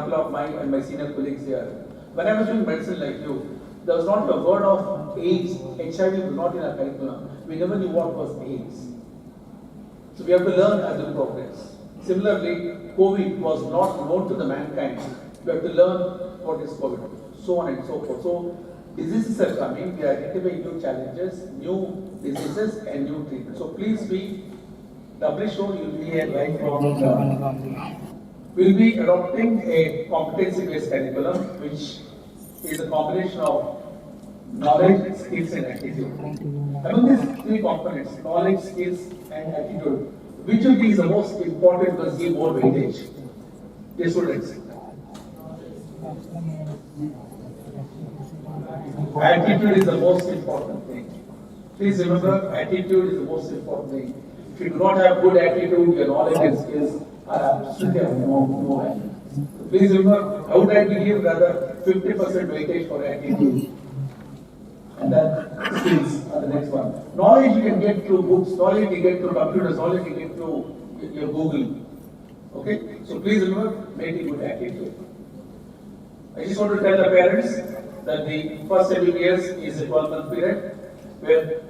example of mine and my senior colleagues here. When I was doing medicine like you, there was not a word of AIDS, HIV was not in our curriculum. We never knew what was AIDS. So we have to learn as we progress. Similarly, COVID was not known to the mankind. We have to learn what is COVID, so on and so forth. So diseases are coming, we are identifying new challenges, new diseases and new treatments. So please be doubly sure you will be a lifelong learner. We will be adopting a competency-based curriculum, which is a combination of knowledge, skills and attitude. Among these three components, knowledge, skills and attitude, which of these is the most important to give more weightage? Dear students. Attitude is the most important thing. Please remember, attitude is the most important thing. If you do not have good attitude, your knowledge and skills are absolutely of no value. So please remember, how would I give rather 50% weightage for attitude? And then skills are the next one. Knowledge you can get through books, knowledge you get through computers, knowledge you get through your Google. Okay? So please remember, make a good attitude. I just want to tell the parents that the first MBBS is a 12-month period where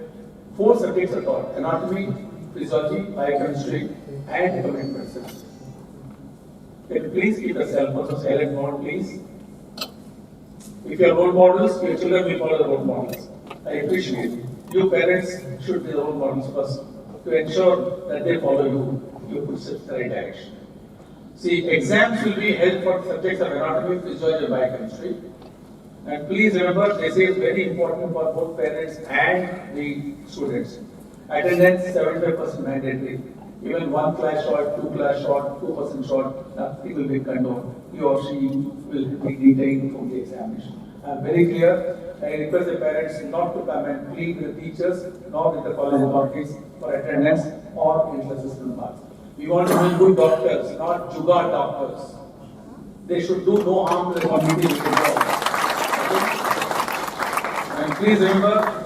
4 subjects are taught: anatomy, physiology, biochemistry, and economic medicine. Can you please keep the cell phones on silent mode, please? If you are role models, your children will follow the role models. I appreciate it. You parents should be the role models first to ensure that they follow you put in the right direction. See, exams will be held for subjects of anatomy, physiology, and biochemistry. And please remember, this is very important for both parents and the students. Attendance 75% mandatory. Even 1 class short, 2 class short, 2% short, nothing will be condoned. He or she will be detained from the examination. I am very clear. I request the parents not to come and plead with the teachers, nor with the college authorities for attendance or interest system marks. We want to be good doctors, not jugaad doctors. They should do no harm to the community. And please remember,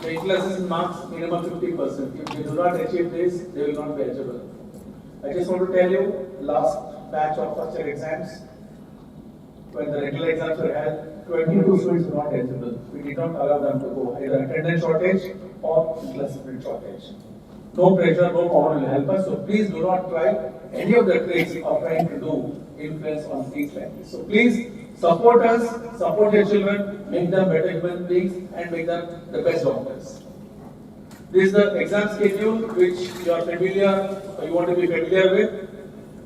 the interest marks minimum 50%. If they do not achieve this, they will not be eligible. I just want to tell you, last batch of first year exams, when the regular exams were held, 22 students were not eligible. We did not allow them to go, either attendance shortage or interest shortage. No pressure, no power will help us. So please do not try any of the tricks of trying to do influence on things like this. So please support us, support your children, make them better human beings and make them the best doctors. This is the exam schedule which you are familiar, or you want to be familiar with.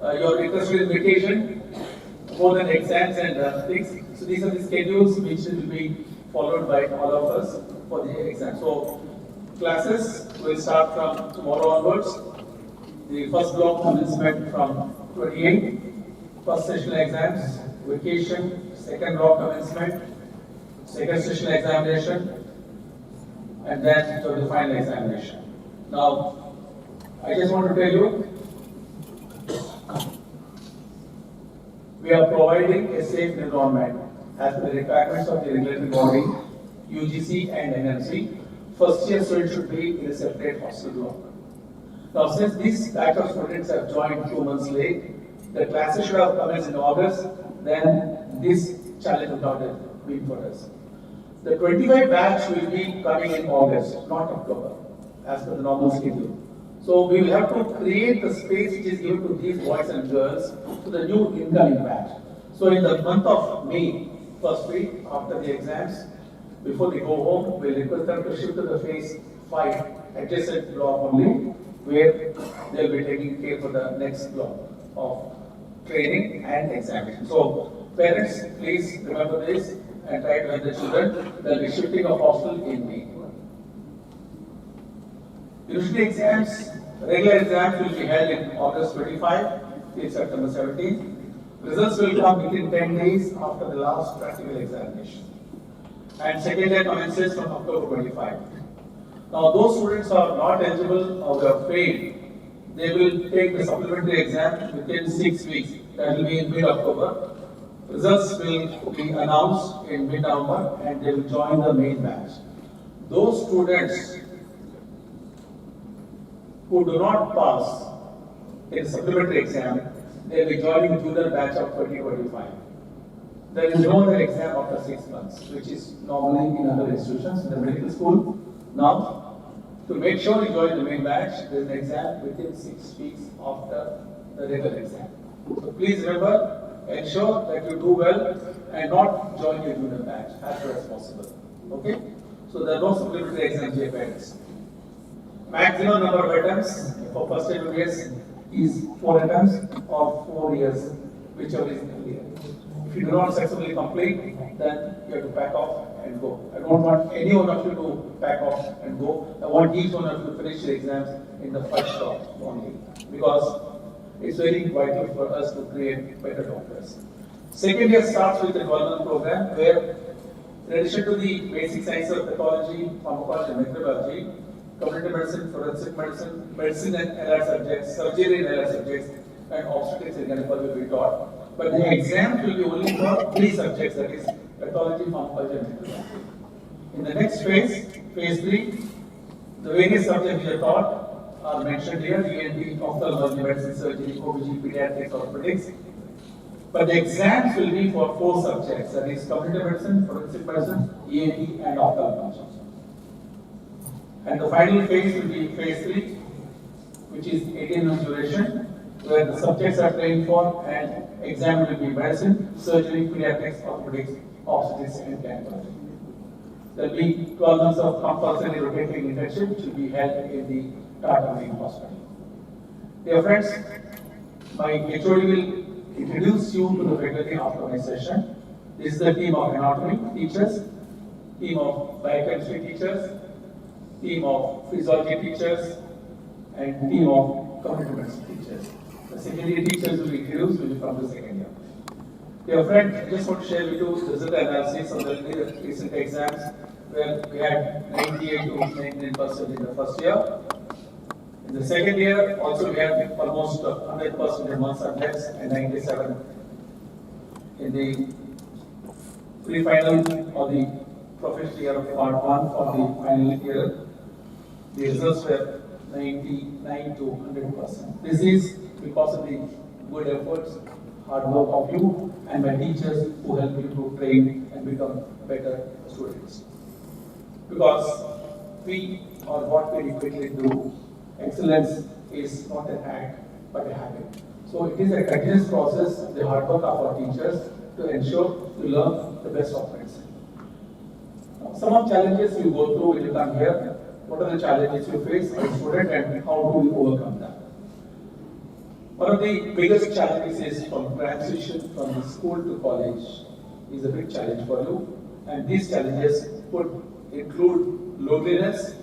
You are interested in vacation, more than exams and things. So these are the schedules which will be followed by all of us for the exam. So classes will start from tomorrow onwards. The first block commencement from 28, first sessional exams, vacation, second block commencement, second sessional examination, and then the final examination. Now, I just want to tell you, we are providing a safe environment as per the requirements of the regulatory body, UGC and NMC. First year students should be in a separate hostel block. Now, since this batch of students have joined 2 months late, the classes should have commenced in August, then this challenge would not have been for us. The 25 batch will be coming in August, not October, as per the normal schedule. So we will have to create the space which is given to these boys and girls to the new incoming batch. So in the month of May, first week after the exams, before they go home, we'll request them to shift to the phase 5 adjacent block only, where they'll be taking care for the next block of training and examination. So parents, please remember this and try to help the children. They'll be shifting of hostel in May. University exams, regular exams will be held in August 25 till September 17th. Results will come within 10 days after the last practical examination. And second year commences from October 25. Now those students who are not eligible or have failed, they will take the supplementary exam within 6 weeks. That will be in mid-October. Results will be announced in mid-November and they will join the main batch. Those students who do not pass in supplementary exam, they will be joining the junior batch of 2025. There is no other exam after 6 months, which is normally in other institutions, in the medical school. Now, to make sure you join the main batch, there is an exam within 6 weeks after the regular exam. So please remember, ensure that you do well and not join your junior batch as soon as possible. Okay? So there are no supplementary exams here, parents. Maximum number of attempts for first MBBS is 4 attempts or 4 years, whichever is earlier. If you do not successfully complete, then you have to pack off and go. I don't want any one of you to pack off and go. I want each one of you to finish the exams in the first shot only, because it's very vital for us to create better doctors. Second year starts with the development program, where in addition to the basic science of pathology, pharmacology, and microbiology, community medicine, forensic medicine, medicine and allied subjects, surgery and allied subjects, and obstetrics and gynecology will be taught. But the exams will be only for 3 subjects, that is pathology, pharmacology, and microbiology. In the next phase, phase 3, the various subjects which are taught are mentioned here: ENT, ophthalmology, medicine, surgery, OBG, pediatrics, orthopedics. But the exams will be for 4 subjects, that is community medicine, forensic medicine, ENT, and ophthalmology. And the final phase will be phase 3, which is 18 months duration, where the subjects are trained for, and exam will be medicine, surgery, pediatrics, orthopedics, obstetrics, and gynecology. There will be 12 months of compulsory rotating internship, which will be held in the Tata main hospital. Dear friends, my HOD will introduce you to the faculty after my session. This is the team of anatomy teachers, team of biochemistry teachers, team of physiology teachers, and team of computer medicine teachers. The second year teachers will be introduced will be from the second year. Dear friend, I just want to share with you the result analysis of the recent exams, where we had 98 to 99% in the first year. In the second year, also we had almost 100% in one subjects and 97 in the pre-final or the professional year of part 1 for the final year. The results were 99 to 100%. This is because of the good efforts, hard work of you and my teachers who help you to train and become better students. Because we are what we repeatedly do. Excellence is not an act but a habit. So it is a continuous process, the hard work of our teachers to ensure to learn the best of medicine. Some of the challenges you go through when you come here. What are the challenges you face as a student and how do you overcome them? One of the biggest challenges is from transition from the school to college is a big challenge for you, and these challenges would include loneliness,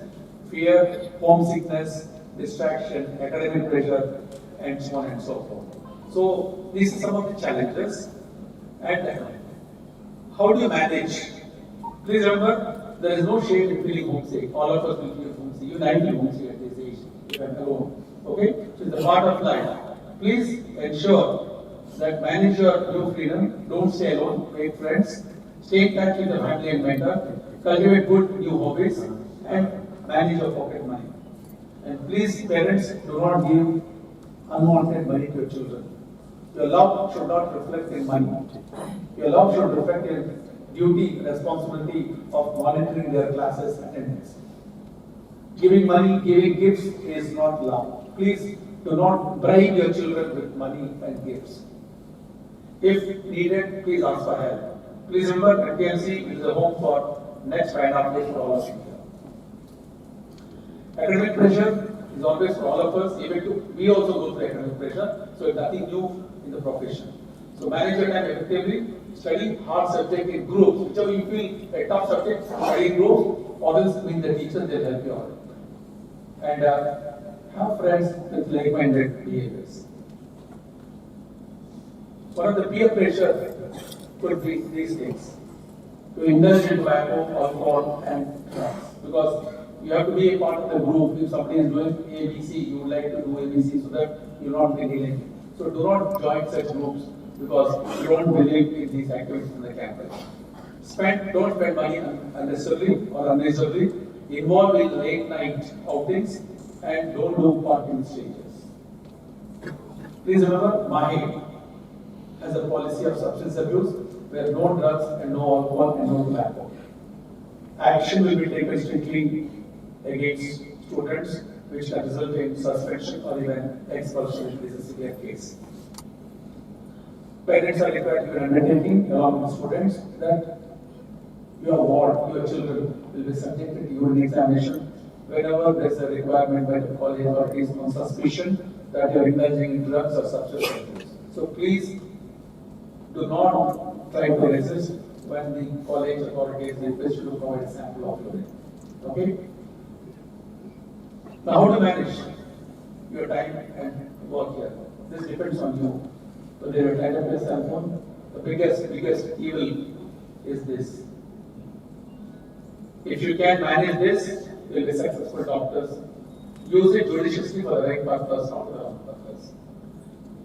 fear, homesickness, distraction, academic pressure, and so on and so forth. So these are some of the challenges. And how do you manage? Please remember, there is no shame in feeling homesick. All of us will feel homesick. Even I feel homesick at this age, if I'm alone. Okay? So it's a part of life. Please ensure that manage your new freedom. Don't stay alone. Make friends. Stay in touch with your family and mentor. Cultivate good new hobbies and manage your pocket money. And please, parents, do not give unwanted money to your children. Your love should not reflect in money. Your love should reflect in duty, responsibility of monitoring their classes attendance. Giving money, giving gifts is not love. Please do not bribe your children with money and gifts. If needed, please ask for help. Please remember, KMC is a home for next 5.5 years for all of you. Academic pressure is always for all of us. Even to, we also go through academic pressure, so it's nothing new in the profession. So manage your time effectively. Study hard subject in groups. Whichever you feel a tough subject, study in groups. Always with the teacher, they'll help you out. And have friends with like-minded behaviors. One of the peer pressure could be these things: to indulge in tobacco, alcohol, and drugs. Because you have to be a part of the group. If somebody is doing ABC, you would like to do ABC so that you will not be neglected. So do not join such groups because you don't believe in these activities in the campus. Don't spend money unnecessarily or unreasonably. Involve in late night outings and don't do parking stages. Please remember, MAHE has a policy of substance abuse. where no drugs and no alcohol and no tobacco. Action will be taken strictly against students, which can result in suspension or even expulsion if it is a severe case. Parents are required to be undertaking along with students that your ward, your children will be subjected to urine examination whenever there is a requirement by the college authorities on suspicion that you are indulging in drugs or substance abuse. So please do not try to resist when the college authorities request you to provide a sample of urine. Okay? Now, how to manage your time and work here? This depends on you. So they will tied up your cell phone. The biggest evil is this. If you can manage this, you will be successful doctors. Use it judiciously for the right purpose, not for the wrong purpose.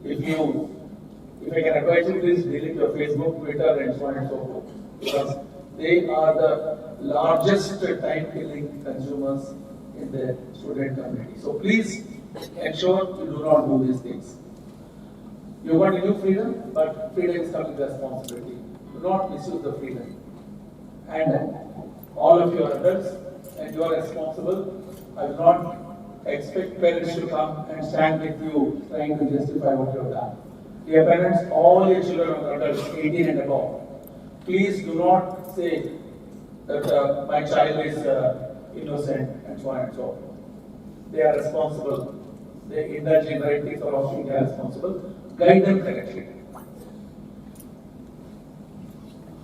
If I can advise you, please delete your Facebook, Twitter, and so on and so forth, because they are the largest time-killing consumers in the student community. So please ensure you do not do these things. You want a new freedom, but freedom is coming with responsibility. Do not misuse the freedom. And all of you are adults and you are responsible. I will not expect parents to come and stand with you trying to justify what you have done. Dear parents, all your children are adults, 18 and above. Please do not say that my child is innocent and so on and so forth. They are responsible. They indulge in right things or also they are responsible. Guide them correctly.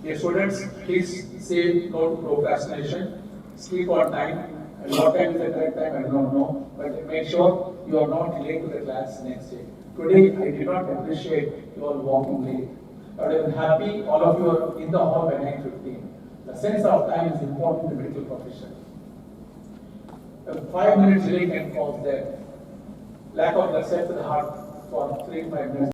Dear students, please say no to procrastination. Sleep on time. And what time is the correct time, I do not know. But make sure you are not late to the class next day. Today, I did not appreciate you all walking late. But I am happy all of you are in the hall by 9:15. The sense of time is important in the medical profession. A 5 minutes delay can cause death. Lack of respect to the heart for 3 to 5 minutes.